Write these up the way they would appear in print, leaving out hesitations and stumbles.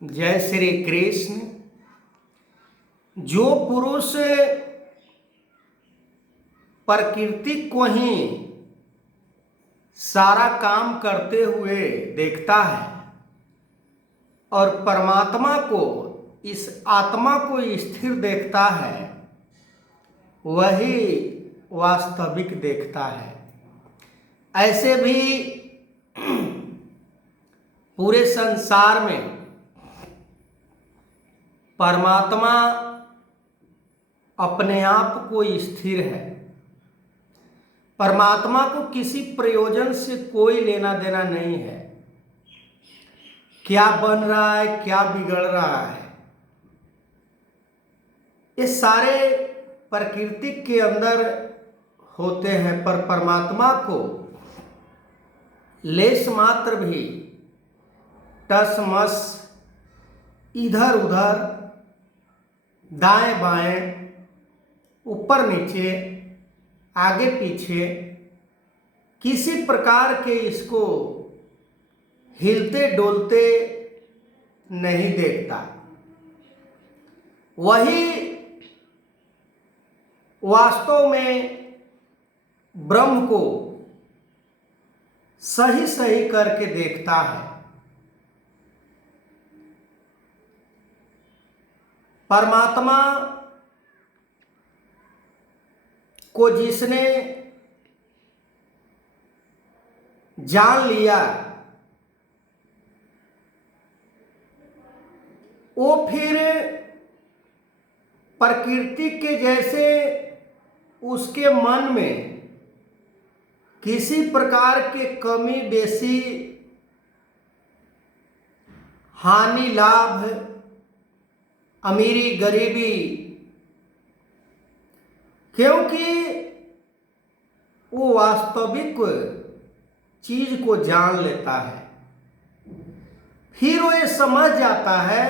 जय श्री कृष्ण। जो पुरुष प्रकृति को ही सारा काम करते हुए देखता है और परमात्मा को, इस आत्मा को स्थिर देखता है, वही वास्तविक देखता है। ऐसे भी पूरे संसार में परमात्मा अपने आप को स्थिर है। परमात्मा को किसी प्रयोजन से कोई लेना देना नहीं है। क्या बन रहा है, क्या बिगड़ रहा है, ये सारे प्रकृति के अंदर होते हैं, पर परमात्मा को लेश मात्र भी टस मस इधर उधर दाएं बाएं ऊपर नीचे आगे पीछे किसी प्रकार के इसको हिलते डोलते नहीं देखता। वही वास्तव में ब्रह्म को सही सही करके देखता है। परमात्मा को जिसने जान लिया, वो फिर प्रकृति के जैसे उसके मन में किसी प्रकार के कमी बेसी, हानि लाभ, अमीरी गरीबी, क्योंकि वो वास्तविक चीज को जान लेता है। फिर वो ये समझ जाता है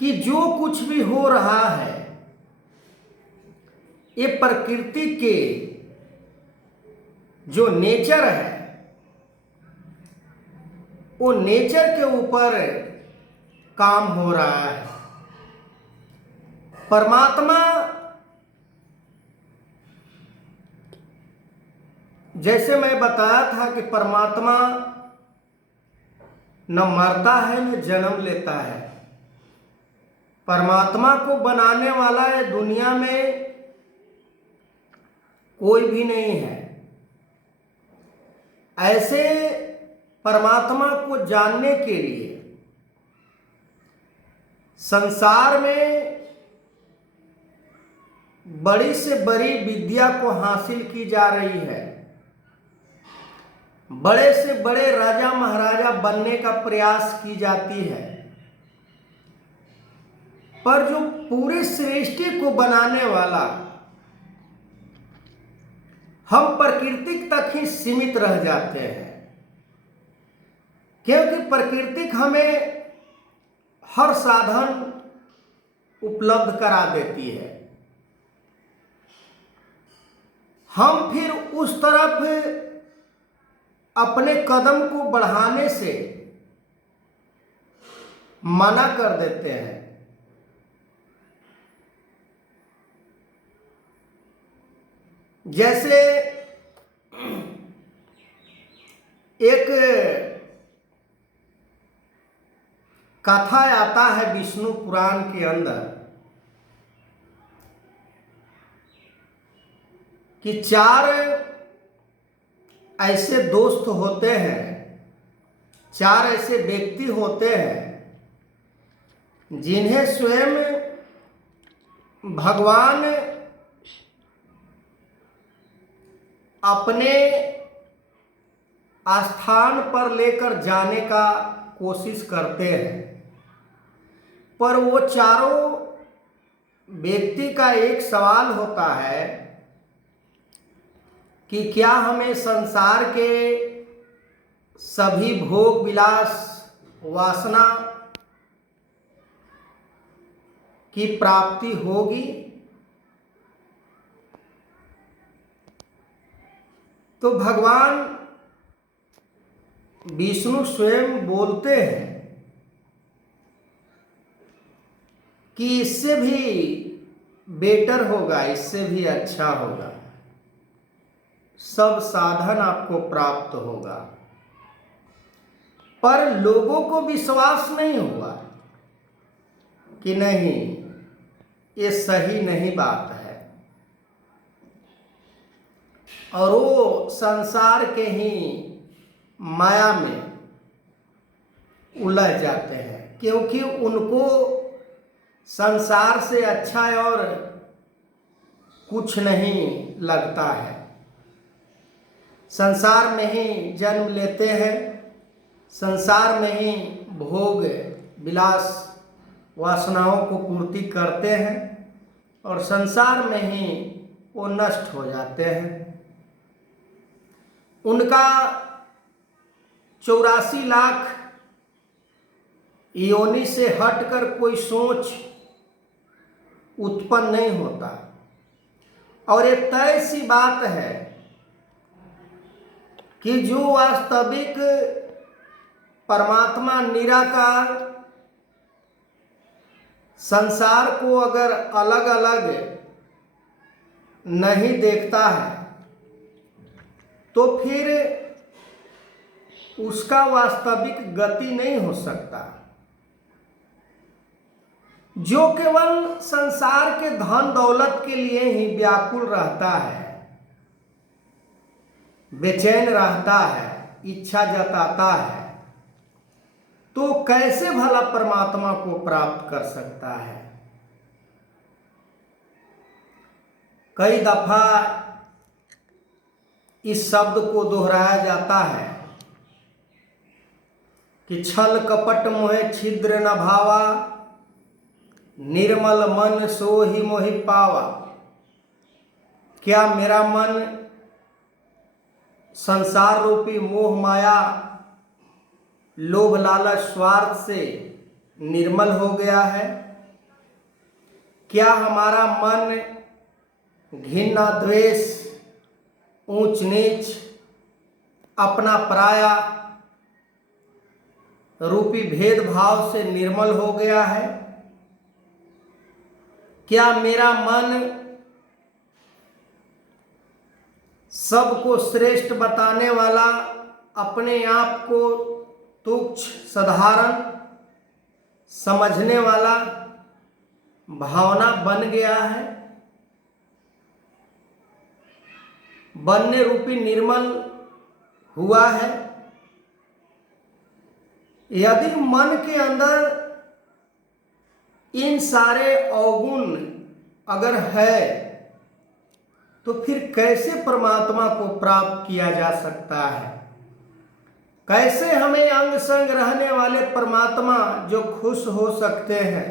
कि जो कुछ भी हो रहा है ये प्रकृति के जो नेचर है, वो नेचर के ऊपर काम हो रहा है। परमात्मा जैसे मैं बताया था कि परमात्मा न मरता है न जन्म लेता है। परमात्मा को बनाने वाला ये दुनिया में कोई भी नहीं है। ऐसे परमात्मा को जानने के लिए संसार में बड़ी से बड़ी विद्या को हासिल की जा रही है। बड़े से बड़े राजा महाराजा बनने का प्रयास की जाती है, पर जो पूरे सृष्टि को बनाने वाला, हम प्राकृतिक तक ही सीमित रह जाते हैं। क्योंकि प्राकृतिक हमें हर साधन उपलब्ध करा देती है। हम फिर उस तरफ अपने कदम को बढ़ाने से मना कर देते हैं। जैसे एक कथा आता है विष्णु पुराण के अंदर कि चार ऐसे दोस्त होते हैं, चार ऐसे व्यक्ति होते हैं जिन्हें स्वयं भगवान अपने स्थान पर लेकर जाने का कोशिश करते हैं, पर वो चारों व्यक्ति का एक सवाल होता है कि क्या हमें संसार के सभी भोग विलास वासना की प्राप्ति होगी? तो भगवान विष्णु स्वयं बोलते हैं कि इससे भी बेटर होगा, इससे भी अच्छा होगा, सब साधन आपको प्राप्त होगा। पर लोगों को विश्वास नहीं हुआ कि नहीं, ये सही नहीं बात है, और वो संसार के ही माया में उलझ जाते हैं, क्योंकि उनको संसार से अच्छा और कुछ नहीं लगता है। संसार में ही जन्म लेते हैं, संसार में ही भोग विलास वासनाओं को पूर्ति करते हैं और संसार में ही वो नष्ट हो जाते हैं। उनका 84 लाख योनि से हटकर कोई सोच उत्पन्न नहीं होता। और ये तय सी बात है कि जो वास्तविक परमात्मा निराकार संसार को अगर अलग अलग नहीं देखता है तो फिर उसका वास्तविक गति नहीं हो सकता। जो केवल संसार के धन दौलत के लिए ही व्याकुल रहता है, बेचैन रहता है, इच्छा जताता है, तो कैसे भला परमात्मा को प्राप्त कर सकता है। कई दफा इस शब्द को दोहराया जाता है कि छल कपट मोहे छिद्र न भावा, निर्मल मन सो ही मोहि पावा। क्या मेरा मन संसार रूपी मोह माया लोभ लालच स्वार्थ से निर्मल हो गया है? क्या हमारा मन घृणा द्वेष ऊंच नीच अपना पराया रूपी भेदभाव से निर्मल हो गया है? क्या मेरा मन सबको श्रेष्ठ बताने वाला, अपने आप को तुच्छ साधारण समझने वाला भावना बन गया है? बनने रूपी निर्मल हुआ है? यदि मन के अंदर इन सारे अवगुण अगर है तो फिर कैसे परमात्मा को प्राप्त किया जा सकता है? कैसे हमें अंग संग रहने वाले परमात्मा जो खुश हो सकते हैं,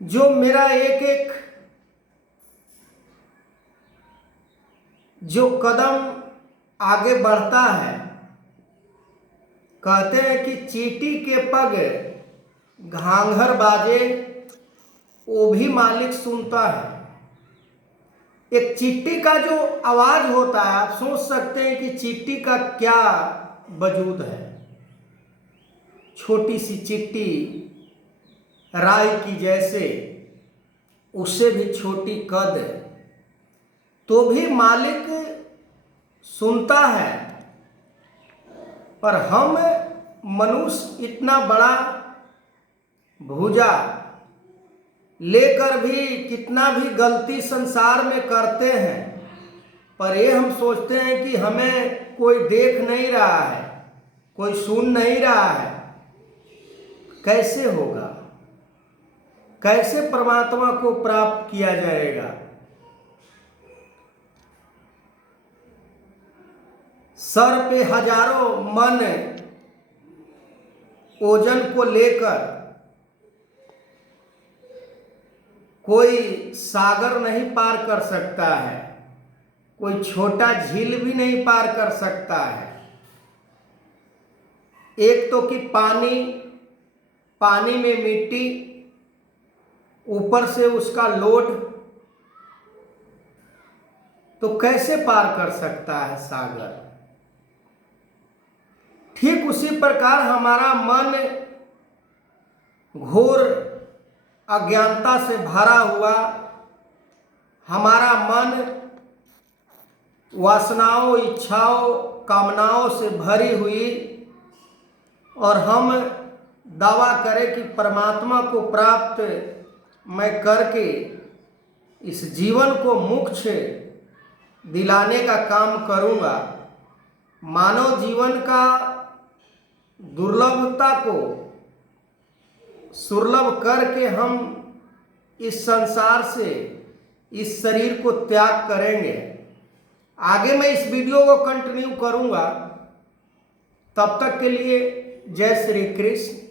जो मेरा एक एक जो कदम आगे बढ़ता है, कहते हैं कि चींटी के पग घांघर बाजे वो भी मालिक सुनता है। एक चींटी का जो आवाज होता है, आप सोच सकते हैं कि चींटी का क्या वजूद है। छोटी सी चींटी राई की जैसे, उससे भी छोटी कद, तो भी मालिक सुनता है। पर हम मनुष्य इतना बड़ा भुजा लेकर भी कितना भी गलती संसार में करते हैं, पर ये हम सोचते हैं कि हमें कोई देख नहीं रहा है, कोई सुन नहीं रहा है। कैसे होगा? कैसे परमात्मा को प्राप्त किया जाएगा? सर पे हजारों मन ओजन को लेकर कोई सागर नहीं पार कर सकता है, कोई छोटा झील भी नहीं पार कर सकता है। एक तो कि पानी में मिट्टी, ऊपर से उसका लोड, तो कैसे पार कर सकता है सागर? ठीक उसी प्रकार हमारा मन घोर अज्ञानता से भरा हुआ, हमारा मन वासनाओं, इच्छाओं, कामनाओं से भरी हुई, और हम दावा करें कि परमात्मा को प्राप्त मैं करके इस जीवन को मोक्ष दिलाने का काम करूँगा। मानव जीवन का दुर्लभता को सुलभ करके हम इस संसार से इस शरीर को त्याग करेंगे। आगे मैं इस वीडियो को कंटिन्यू करूँगा। तब तक के लिए जय श्री कृष्ण।